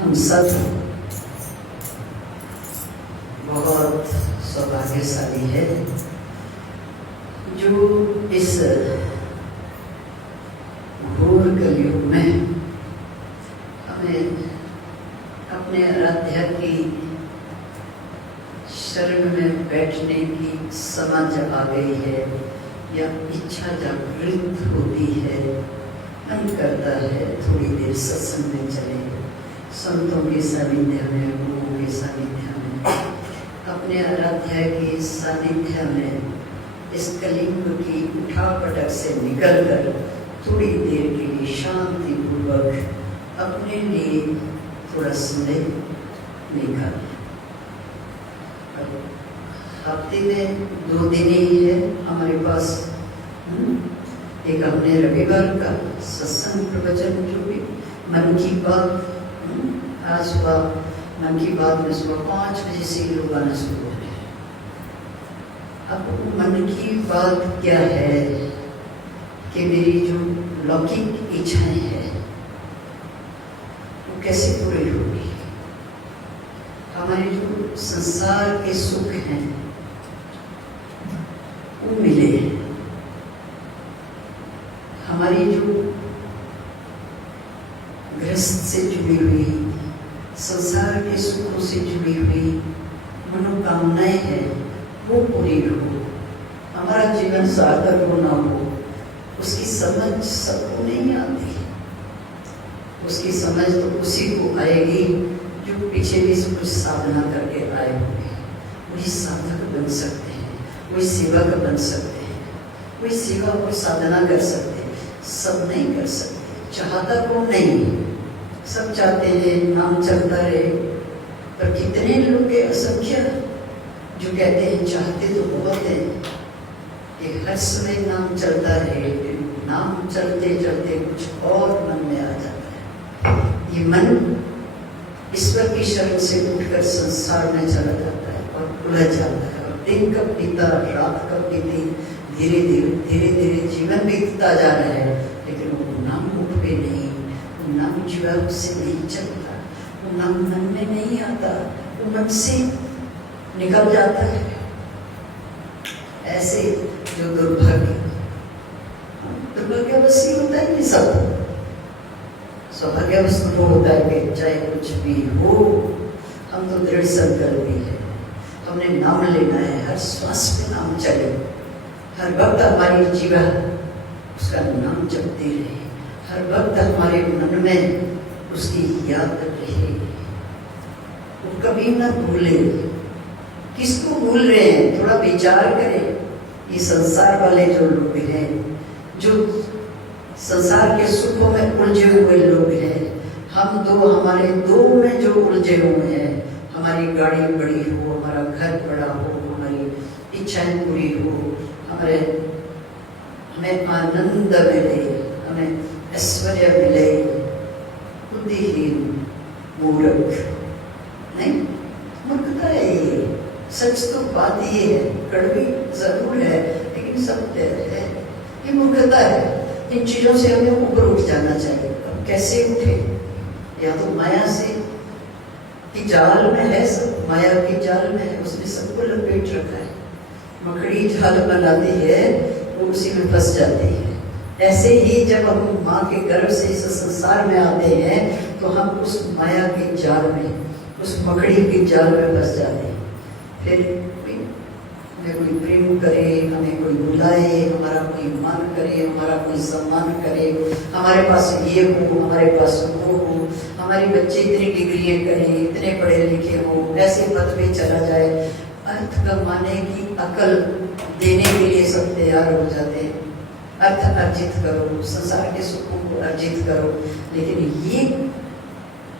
हम सब बहुत सौभाग्यशाली है जो इस घोर कलयुग में हमें अपने आराध्या की शरण में बैठने की समझ आ गई है या इच्छा जागृत होती है। मन करता है थोड़ी देर सत्संग में चले, संतों के सानिध्य में, गुरुओं के सानिध्य में, अपने आराध्या के सानिध्य में इस कलियुग की उठापटक से निकलकर थोड़ी देर के लिए शांति पूर्वक अपने लिए थोड़ा समय निकालें। हफ्ते में 2 दिन ही है हमारे पास। एक हमने रविवार का सत्संग प्रवचन जो भी मन की बात, आज सुबह मन की बात में सुबह 5 बजे से लोग आना शुरू हो गए। अब मन की बात क्या है कि मेरी जो लौकिक इच्छाएं हैं वो कैसे पूरी होगी, हमारे जो संसार के सुख हैं वो मिले, हमारी जो गृहस्थ से जुड़ी हुई, संसार के सुखों से जुड़ी हुई मनोकामनाएं हैं वो पूरी हो, हमारा जीवन सार्थक हो ना हो, उसकी समझ सबको नहीं आती। उसकी समझ तो उसी को आएगी जो पीछे भी कुछ साधना करके आए होंगे। वही साधक बन सकते हैं, वही सेवक बन सकते हैं, वही सेवा और साधना कर सकते हैं। सब नहीं कर सकते, चाहता को नहीं। सब चाहते हैं नाम चलता रहे, पर कितने लोग असंख्य जो कहते हैं चाहते तो बहुत है कि हर समय नाम चलता रहे, नाम चलते चलते कुछ और मन में आ जाता है। ये मन ईश्वर की शरण से उठकर संसार में चला जाता है और उलझ जाता है। और दिन कब बीता, रात कब बीती, धीरे धीरे जीवन बीतता जा रहा है, लेकिन वो नाम मुख पे नहीं, वो नाम जीवन से नहीं चलता, वो नाम मन में नहीं आता, वो मन से निकल जाता है। ऐसे जो दुर्भाग्यवश ही होता है। सब सौभाग्यवश तो होता है कि चाहे कुछ भी हो, हम तो दृढ़ संकल्पी है, हमने नाम लेना है, हर श्वास पे नाम चले, हर वक्त हमारी जीवा उसका नाम जपते रहे, हर वक्त हमारे मन में उसकी याद रहे, वो कभी न भूले। किसको भूल रहे हैं, थोड़ा विचार करें। ये संसार वाले जो लोग हैं, जो संसार के सुखों में उलझे हुए लोग हैं, हम दो, हमारे दो में जो उलझे हुए हैं, हमारी गाड़ी बड़ी हो, हमारा घर बड़ा हो, हमारी इच्छाएं पूरी हो, हमें आनंद मिले, हमें ऐश्वर्य मिले, बुद्धिहीन मूर्ख नहीं, मूर्खता है ये। सच तो बात ये है, कड़वी जरूर है लेकिन सत्य है, ये मूर्खता है। इन चीजों से हमें ऊपर उठ जाना चाहिए। अब कैसे उठे? या तो माया से की जाल में है, सब माया की जाल में है, उसने सबको लपेट रखा है। मकड़ी जाल बनाती है वो उसी में फंस जाती है। ऐसे ही जब हम माँ के गर्भ से इस संसार में आते हैं तो हम उस माया के जाल में, उस मकड़ी के जाल में फंस जाते हैं। फिर हमें कोई प्रेम करे, हमें कोई बुलाए, हमारा कोई मान करे, हमारा कोई सम्मान करे, हमारे पास ये हो, हमारे पास वो हो, हमारे बच्चे इतनी डिग्रियां करें, इतने पढ़े लिखे हो, ऐसे पद पे चला जाए, अर्थ कमाने की अकल देने के लिए सब तैयार हो जाते हैं। अर्थ अर्जित करो, संसार के सुखों को अर्जित करो, लेकिन ये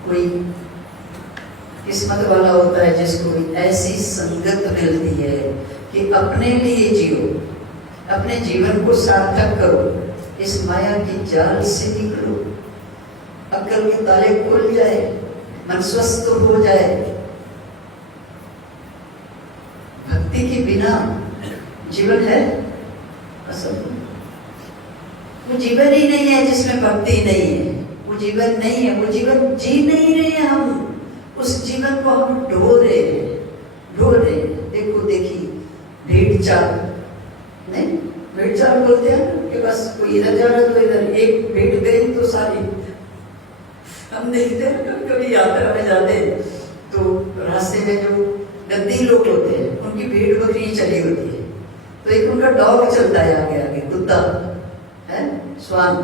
कोई किस्मत वाला होता है जिसको ऐसी संगत मिलती है कि अपने लिए जियो, अपने जीवन को सार्थक करो, इस माया की जाल से निकलो, अक्ल के ताले खुल जाए, मन स्वस्थ हो जाए। भक्ति के बिना जीवन है असंभव। वो जीवन ही नहीं है जिसमें भक्ति नहीं है, वो जीवन नहीं है, वो जीवन जी नहीं रहे हैं हम, उस जीवन को हम ढो रहे हैं, ढो रहे हैं। देखो देखी भेड़ चाल, नहीं भेड़ चाल बोलते हैं कि बस कोई इधर जा रहा तो इधर, एक भेड़ गई तो सारी। हम देखते हैं कभी यात्रा में जाते हैं तो रास्ते में जो गद्दी लोग होते हैं उनकी भेड़ बकरी चली होती है, तो एक उनका डॉग चलता है आगे आगे, कुत्ता है स्वान,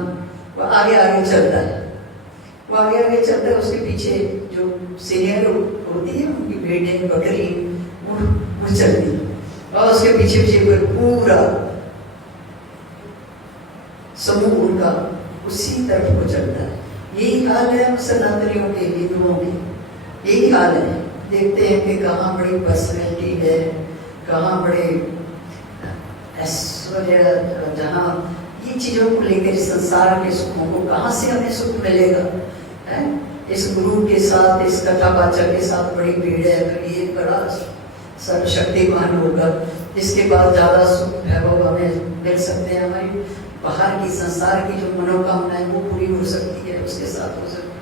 वो आगे आगे चलता है, वो आगे आगे चलता है, उसके पीछे जो सीनियर होती है उनकी भेड़ें बकरी वो चलती है, और उसके पीछे पीछे पूरा समूह उनका उसी तरफ को चलता है। यही हाल है हम सनातनियों के, हिंदुओं में यही हाल है। देखते हैं कि कहाँ बड़ी पर्सनैलिटी है, कहाँ बड़े ऐश्वर्य, जहाँ ये चीजों को लेकर संसार के सुखों को, कहाँ से हमें सुख मिलेगा है? इस गुरु के साथ, इस कथावाचक के साथ बड़ी भीड़ है, तो ये बड़ा सर्वशक्तिमान होगा, इसके बाद ज्यादा सुख वैभव हमें मिल सकते हैं, हमारी बाहर की संसार की जो मनोकामनाएं वो पूरी हो सकती है, उसके साथ हो सकती है।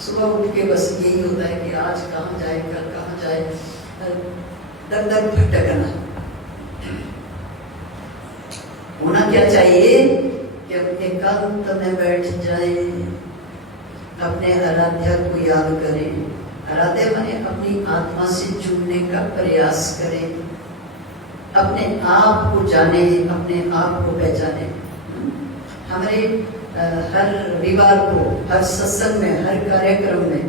सुबह उठ के बस यही होता है कि आज कहाँ जाए, कल कहाँ जाए, दर दर भटकना। होना क्या चाहिए कि हम एकांत में बैठ जाए, अपने आराध्या को याद करें, आराध्या माने अपनी आत्मा से जुड़ने का प्रयास करें, अपने आप को जाने, अपने आप को पहचाने। हमारे हर रविवार को, हर सत्संग में, हर कार्यक्रम में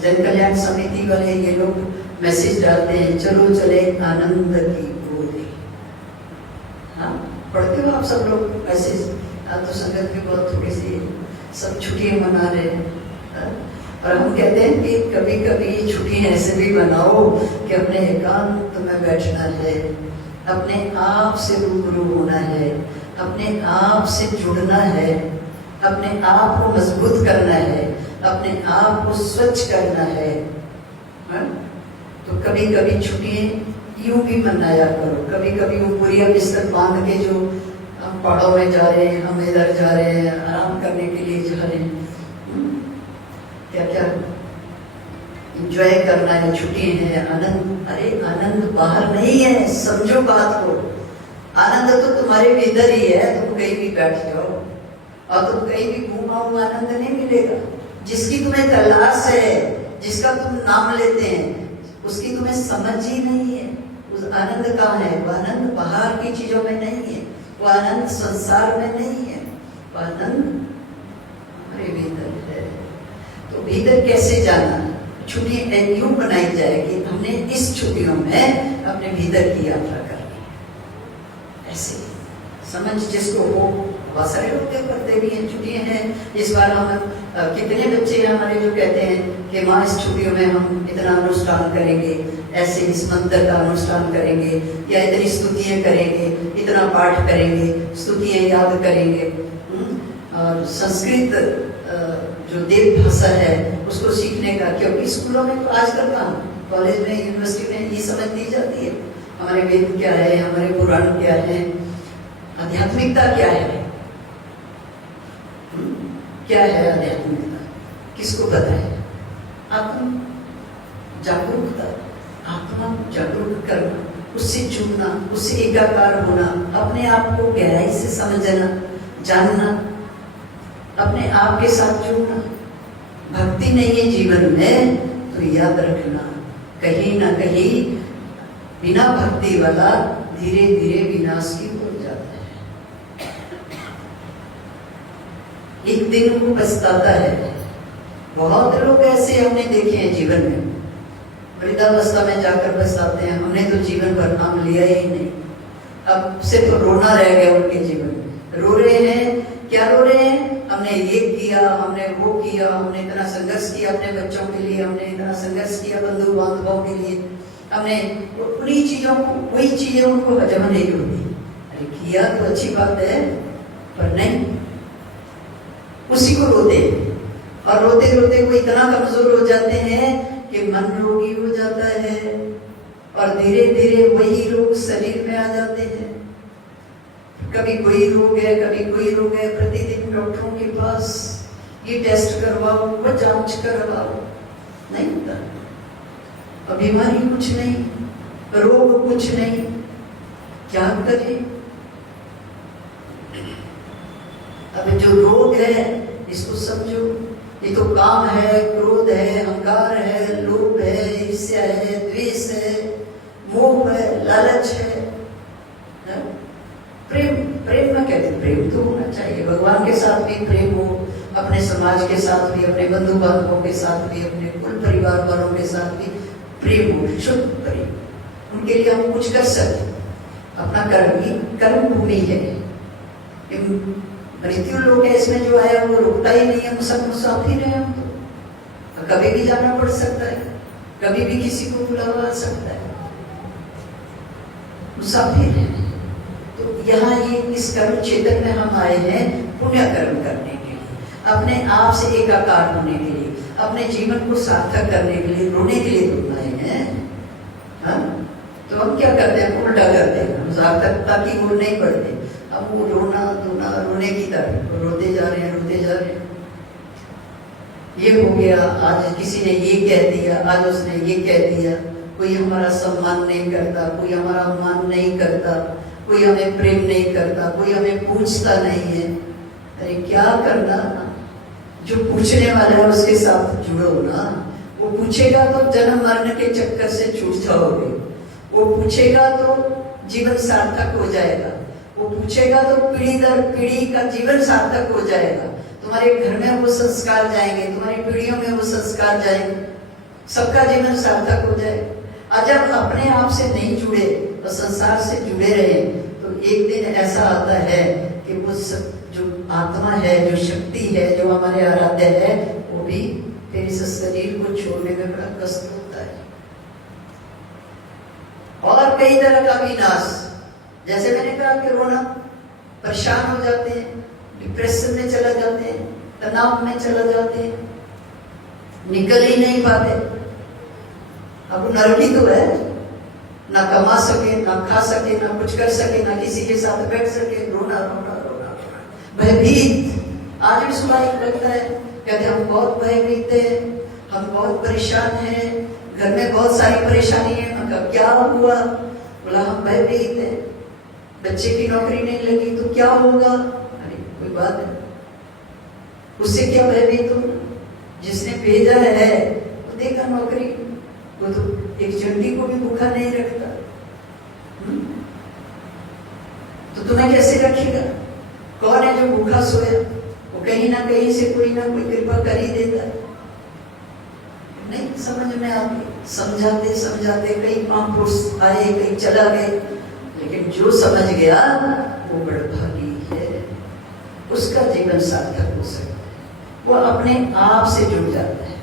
जन कल्याण समिति वाले ये लोग मैसेज डालते हैं, चलो चले आनंद की ओर। हाँ, पढ़ते हो आप सब लोग मैसेज? तो संगत भी बहुत थोड़ी सी सब छुट्टियां मना रहे हैं, और हम कहते हैं कि कभी कभी छुट्टियां ऐसे भी मनाओ कि अपने एकांत में बैठना है, अपने आप से रूबरू होना है, अपने आप से जुड़ना है, अपने आप को मजबूत करना है, अपने आप को स्वच्छ करना है। तो कभी कभी छुट्टियां यूं भी मनाया करो, कभी कभी वो पूरी बिस्तर बांध के, जो हम पहाड़ों में जा रहे हैं, हम इधर जा रहे हैं, आराम करने के लिए जा रहे हैं, क्या क्या एंजॉय करना है, छुट्टियां हैं, आनंद। अरे आनंद बाहर नहीं है, समझो बात को, आनंद तो तुम्हारे भीतर ही है। तुम कहीं भी बैठ जाओ और तुम कहीं भी घूमाओ, आनंद नहीं मिलेगा। जिसकी तुम्हें तलाश है, जिसका तुम नाम लेते हैं, उसकी तुम्हें समझ ही नहीं है। उस आनंद कहाँ है? वो आनंद बाहर की चीजों में नहीं है, वो आनंद संसार में नहीं है, वो आनंद हमारे भीतर है। तो भीतर कैसे जाना? छुट्टियां यूं बनाई जाए कि हमने इस छुट्टियों में अपने भीतर की यात्रा करनी, ऐसे समझ जिसको हो। बहुत सारे लोग करते भी हैं, छुट्टियां हैं इस बार हम, कितने बच्चे हैं हमारे जो कहते हैं कि माँ इस छुट्टियों में हम इतना अनुष्ठान करेंगे, ऐसे इस मंत्र का अनुष्ठान करेंगे, या इतनी स्तुतियां करेंगे, इतना पाठ करेंगे, स्तुतियां याद करेंगे। और संस्कृत जो देव भाषा है उसको सीखने का, क्योंकि स्कूलों में तो आजकल काम, कॉलेज में, यूनिवर्सिटी में ये समझ दी जाती है हमारे वेद क्या है, हमारे पुराण क्या है, आध्यात्मिकता क्या है, क्या है आध्यात्मिकता, किसको पता है? आत्म जागरूकता, आत्मा को जागरूक करना, उससे जुड़ना, उससे एकाकार होना, अपने आप को गहराई से समझना, जानना, अपने आप के साथ जुड़ना। भक्ति नहीं है जीवन में तो याद रखना, कहीं ना कहीं बिना भक्ति वाला धीरे धीरे विनाश की ओर जाता है। एक दिन वो पछताता है। बहुत लोग ऐसे हमने देखे हैं जीवन में, वृद्धावस्था में जाकर पछताते हैं, हमने तो जीवन भर नाम लिया ही नहीं, अब सिर्फ रोना रह गया उनके जीवन में। रो रहे हैं, क्या रो रहे हैं? हमने ये किया, हमने वो किया, हमने इतना संघर्ष किया अपने बच्चों के लिए, हमने इतना संघर्ष किया बंधु बांधवों के लिए, हमने उन्हीं चीजों को, वही चीजें उनको हजम नहीं होती। अरे किया तो अच्छी बात है, पर नहीं, उसी को रोते, और रोते रोते वो इतना कमजोर हो जाते हैं कि मन रोगी हो जाता है, और धीरे धीरे वही रोग शरीर में आ जाते हैं। कभी कोई रोग है, कभी कोई रोग है, प्रतिदिन डॉक्टरों के पास ये टेस्ट करवाओ, वो जांच करवाओ, नहीं होता। अब बीमारी कुछ नहीं, रोग कुछ नहीं, क्या करें? अब जो रोग है इसको समझो, ये तो काम है, क्रोध है, अहंकार है, लोभ है, ईर्ष्या है, द्वेष है, मोह है, लालच है। प्रेम, प्रेम ना कहते, प्रेम तो होना चाहिए, भगवान के साथ भी प्रेम हो, अपने समाज के साथ भी, अपने बंधु बांधवों के साथ भी, अपने कुल परिवार वालों के साथ भी प्रेम हो, शुद्ध प्रेम। उनके लिए हम कुछ कर सकते, अपना कर्म ही कर्म भूमि है। मृत्यु लोग है, इसमें जो आया वो रुकता ही नहीं है, हम सब मुसाफिर हैं। हम तो कभी भी जाना पड़ सकता है, कभी भी किसी को बुलावा आ सकता है, मुसाफिर है। तो यहाँ ये इस कर्म क्षेत्र में हम आए हैं पुण्य कर्म करने के लिए, अपने आप से एकाकार होने के लिए, अपने जीवन को सार्थक करने के लिए, रोने के लिए तो आए हैं। हाँ? तो हम क्या करते हैं, उल्टा करते हैं, हम सार्थकता की ओर नहीं बढ़ते। अब वो रोना धोना, रोने की तरफ रोते जा रहे हैं, रोते जा रहे हैं। ये हो गया, आज किसी ने ये कह दिया, आज उसने ये कह दिया, कोई हमारा सम्मान नहीं करता, कोई हमारा अपमान नहीं करता, कोई हमें प्रेम नहीं करता, कोई हमें पूछता नहीं है। अरे क्या करना, जो पूछने वाला है उसके साथ जुड़ो ना। वो पूछेगा तो जन्म मरण के चक्कर से छूट जाओगे, वो पूछेगा तो जीवन सार्थक हो जाएगा, वो पूछेगा तो पीढ़ी दर पीढ़ी का जीवन सार्थक हो जाएगा। तुम्हारे घर में वो संस्कार जाएंगे, तुम्हारी पीढ़ियों में वो संस्कार जाएंगे, सबका जीवन सार्थक हो जाएगा। आज जब अपने आप से नहीं जुड़े और संसार से जुड़े रहे तो एक दिन ऐसा आता है कि वो जो आत्मा है, जो शक्ति है, जो हमारे आराध्य है, वो भी फिर इस शरीर को छोड़ने में बड़ा कष्ट होता है। और कई तरह का विनाश, जैसे मैंने कहा कि रोना, परेशान हो जाते हैं, डिप्रेशन में चला जाते हैं, तनाव में चला जाते हैं, निकल ही नहीं पाते। अब नरकी तो है, ना कमा सके, ना खा सके, ना कुछ कर सके, ना किसी के साथ बैठ सके, रोना रोना रोना रोना, भयभीत। आज भी सुनाई लगता है, कहते हम बहुत भयभीत है, हम बहुत परेशान हैं, घर में बहुत सारी परेशानी है। मैं कहा क्या हुआ? बोला हम भयभीत है, बच्चे की नौकरी नहीं लगी तो क्या होगा? अरे कोई बात है, उससे क्या भयभीत हो? जिसने भेजा है वो देगा नौकरी, वो तो एक चंडी को भी भूखा नहीं रखता। तो तुम्हें कैसे रखेगा? कौन है जो भूखा सोया? वो कहीं ना कहीं से कोई ना कोई कृपा कर ही देता है। नहीं समझ में आती, समझाते समझाते कई महापुरुष आए, कई चला गए, लेकिन जो समझ गया वो बड़भागी है, उसका जीवन सार्थक हो सकता है। वो अपने आप से जुड़ जाता है,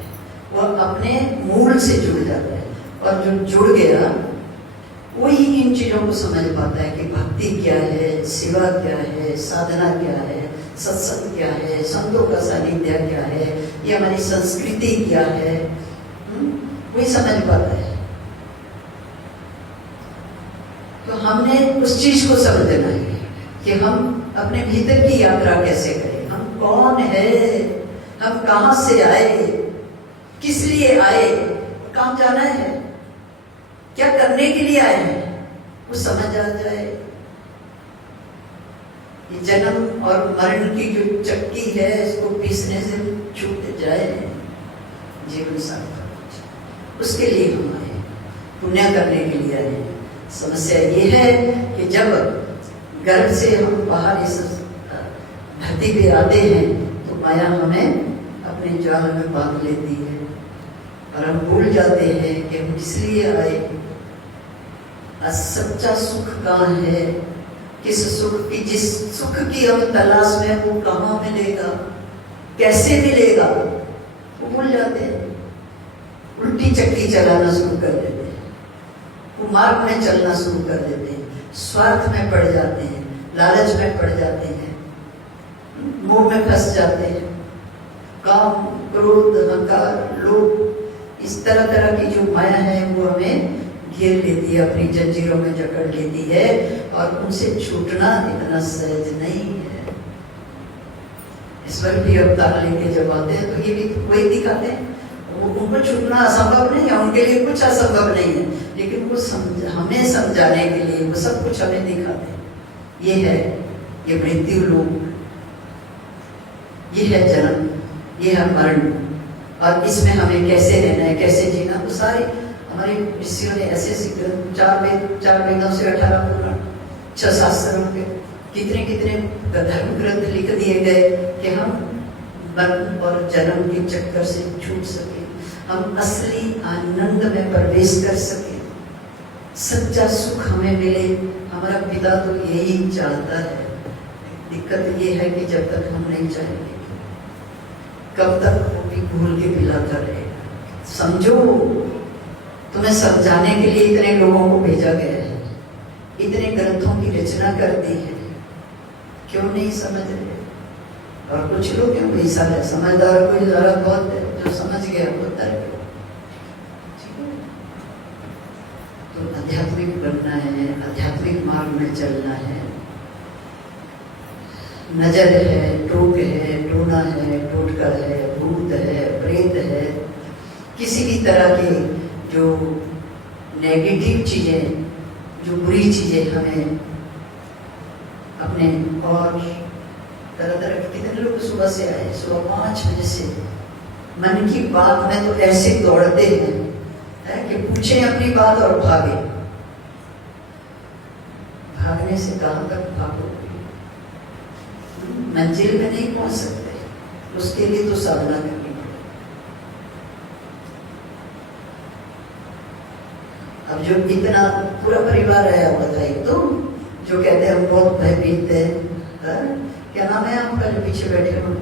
वो अपने मूल से जुड़ जाता है, और जो जुड़ गया वही इन चीजों को समझ पाता है कि भक्ति क्या है, सेवा क्या है, साधना क्या है, सत्संग क्या है, संतों का सानिध्य क्या है, ये हमारी संस्कृति क्या है, वही समझ पाता है। तो हमने उस चीज को समझना है कि हम अपने भीतर की यात्रा कैसे करें, हम कौन है, हम कहां से आए, किस लिए आए, कहां जाना है, क्या करने के लिए आए हैं, वो समझ आ जाए। ये जन्म और मरण की जो चक्की है, इसको पीसने से छूट जाए, जीवन सार्थक हो जाए, उसके लिए हम आए, पुण्य करने के लिए आए। समस्या ये है कि जब गर्भ से हम बाहर इस धरती पे आते हैं तो माया हमें अपने जाल में बांध लेती है, और हम भूल जाते हैं कि हम किस लिए आए, सच्चा सुख कहाँ है, किस सुख की, जिस सुख की हम तलाश में, वो कहाँ मिलेगा, कैसे मिलेगा, वो भूल जाते हैं। उल्टी चक्की चलाना शुरू कर देते हैं, वो मार्ग में चलना शुरू कर देते हैं, स्वार्थ में पड़ जाते हैं, लालच में पड़ जाते हैं, मोह में फंस जाते हैं, काम क्रोध अहंकार लोभ, इस तरह तरह की जो माया है वो हमें घेर लेती है, अपनी जंजीरों में जकड़ लेती है, और उनसे छूटना इतना सहज नहीं है। ईश्वर भी अवतार लेके जब आते हैं तो ये भी वही दिखाते हैं। उनको छूटना असंभव नहीं है, उनके लिए कुछ असंभव नहीं है, लेकिन वो हमें समझाने के लिए वो सब कुछ हमें दिखाते हैं। ये है ये मृत्यु लोक, ये है जन्म, ये है मरण, और इसमें हमें कैसे रहना है, कैसे जीना, तो सारे हमारे ऋषियों ने ऐसे सीखे। 4 वेदों से 18 पुराण, 6 शास्त्रों के कितने कितने धर्म ग्रंथ लिख दिए गए कि हम मरण और जन्म के चक्कर से छूट सके, हम असली आनंद में प्रवेश कर सके, सच्चा सुख हमें मिले। हमारा पिता तो यही चाहता है। दिक्कत ये है कि जब तक हम नहीं चाहेंगे, कब तक वो भी भूल के पिलाता रहेगा। समझो, तुम्हें समझाने के लिए इतने लोगों को भेजा गया है, इतने ग्रंथों की रचना कर दी है, क्यों नहीं समझ रहे? और कुछ लोग क्यों पैसा है, समझदार कोई जरा बहुत है, जो समझ गया वो तर्क। तो आध्यात्मिक बनना है, आध्यात्मिक मार्ग में चलना है। नजर है, टोक है, टोना है, टोटकर है, भूत है, प्रेत है, किसी भी तरह के जो नेगेटिव चीजें, जो बुरी चीजें हमें अपने, और तरह तरह के कितने लोग सुबह से आए, सुबह 5 बजे से मन की बात में तो ऐसे दौड़ते हैं कि पूछें अपनी बात और भागे। भागने से कहां तक भागोगे? मंजिल में नहीं पहुंच सकते, उसके लिए तो साधना करनी पड़ेगी। अब जो इतना पूरा परिवार आया बताइए, तो जो कहते हैं हम बहुत भयभीत है, क्या नाम है आपका जो पीछे बैठे हो?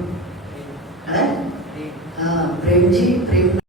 हाँ, प्रेम जी, प्रेम।